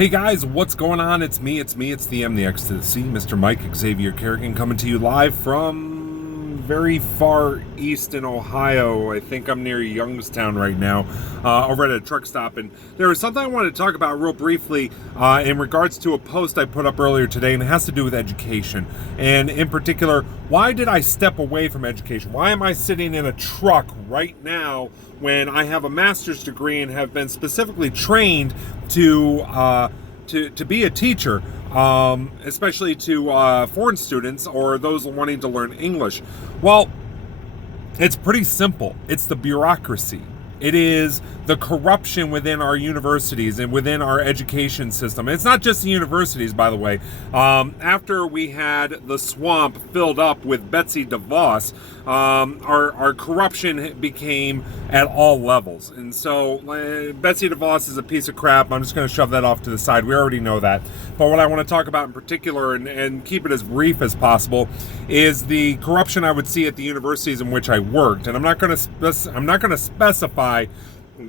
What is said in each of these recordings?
Hey guys, what's going on? It's me, it's the MX to the C, Mr. Mike Xavier Kerrigan, coming to you live from very far east in Ohio. I think I'm near Youngstown right now, over at a truck stop. And there was something I wanted to talk about real briefly in regards to a post I put up earlier today, and it has to do with education. And in particular, why did I step away from education? Why am I sitting in a truck right now when I have a master's degree and have been specifically trained to be a teacher, especially to foreign students or those wanting to learn English? Well, it's pretty simple. It's the bureaucracy. It is the corruption within our universities and within our education system. And it's not just the universities, by the way. After we had the swamp filled up with Betsy DeVos, our corruption became at all levels. And so Betsy DeVos is a piece of crap. I'm just going to shove that off to the side. We already know that. But what I want to talk about in particular, and keep it as brief as possible, is the corruption I would see at the universities in which I worked. And I'm not going to specify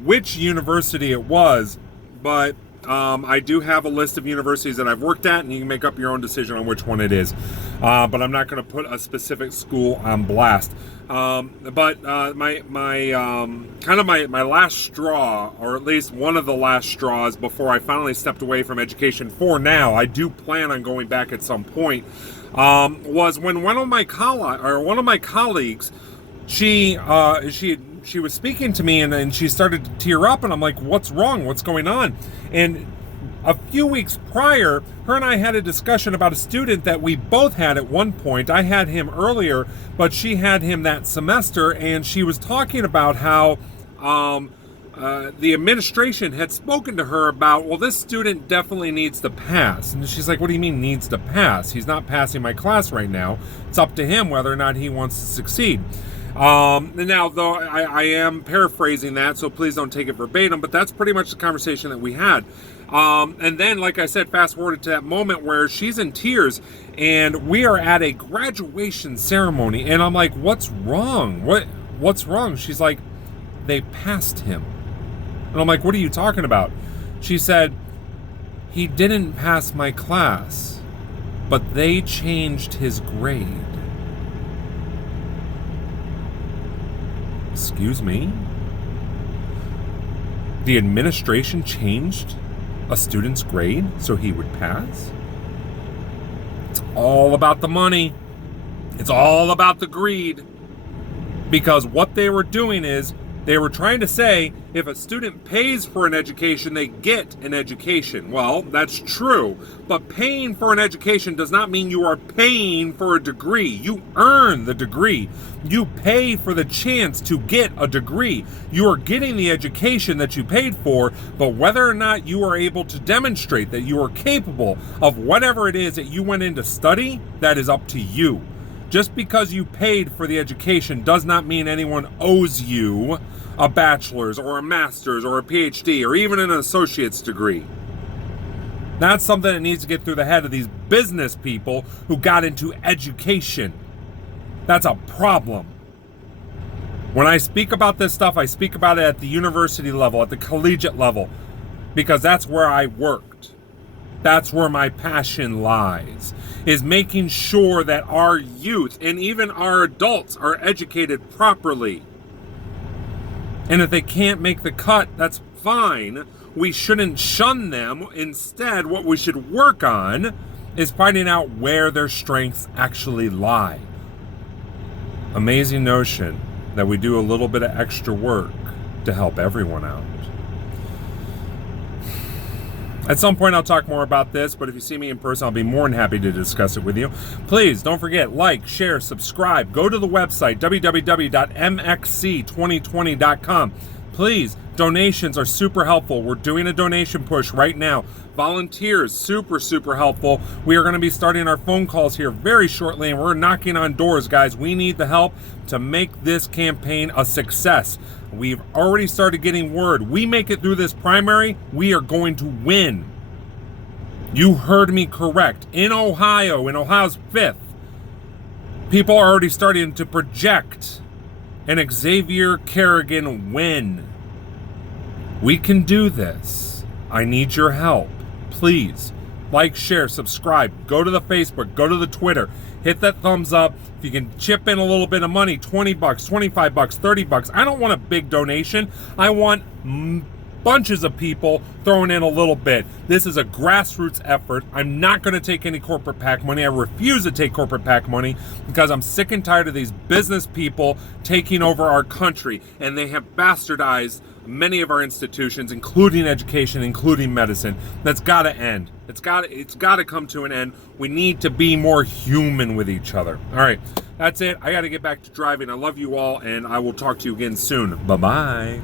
which university it was, but I do have a list of universities that I've worked at, and you can make up your own decision on which one it is. But I'm not going to put a specific school on blast. But my last straw, or at least one of the last straws before I finally stepped away from education for now, I do plan on going back at some point, was when one of my colleagues, she was speaking to me, and she started to tear up, and I'm like, what's wrong? What's going on? And a few weeks prior, her and I had a discussion about a student that we both had at one point. I had him earlier, but she had him that semester, and she was talking about how the administration had spoken to her about, well, this student definitely needs to pass. And she's like, what do you mean needs to pass? He's not passing my class right now. It's up to him whether or not he wants to succeed. Now, though, I am paraphrasing that, so please don't take it verbatim, but that's pretty much the conversation that we had. And then, like I said, fast forwarded to that moment where she's in tears, and we are at a graduation ceremony, and I'm like, what's wrong? What's wrong? She's like, they passed him. And I'm like, what are you talking about? She said, he didn't pass my class, but they changed his grade. Excuse me? The administration changed a student's grade so he would pass? It's all about the money. It's all about the greed. Because what they were doing is, they were trying to say, if a student pays for an education, they get an education. Well, that's true. But paying for an education does not mean you are paying for a degree. You earn the degree. You pay for the chance to get a degree. You are getting the education that you paid for, but whether or not you are able to demonstrate that you are capable of whatever it is that you went in to study, that is up to you. Just because you paid for the education does not mean anyone owes you a bachelor's or a master's or a PhD or even an associate's degree. That's something that needs to get through the head of these business people who got into education. That's a problem. When I speak about this stuff, I speak about it at the university level, at the collegiate level, because that's where I worked. That's where my passion lies, is making sure that our youth and even our adults are educated properly. And if they can't make the cut, that's fine. We shouldn't shun them. Instead, what we should work on is finding out where their strengths actually lie. Amazing notion that we do a little bit of extra work to help everyone out. At some point, I'll talk more about this, but if you see me in person, I'll be more than happy to discuss it with you. Please don't forget, like, share, subscribe. Go to the website, www.mxc2020.com. Please, donations are super helpful. We're doing a donation push right now. Volunteers, super helpful. We are going to be starting our phone calls here very shortly, and we're knocking on doors, guys. We need the help to make this campaign a success. We've already started getting word. We make it through this primary, we are going to win. You heard me correct. In Ohio's 5th, people are already starting to project an Xavier Kerrigan win. We can do this. I need your help. please like, share, subscribe, go to the Facebook, go to the Twitter, hit that thumbs up. If you can chip in a little bit of money, 20 bucks, 25 bucks, 30 bucks. I don't want a big donation. I want bunches of people throwing in a little bit. This is a grassroots effort. I'm not going to take any corporate PAC money. I refuse to take corporate PAC money because I'm sick and tired of these business people taking over our country, and they have bastardized many of our institutions, including education, including medicine. That's got to end. It's got to come to an end. We need to be more human with each other. All right, that's it. I got to get back to driving. I love you all, and I will talk to you again soon. Bye-bye.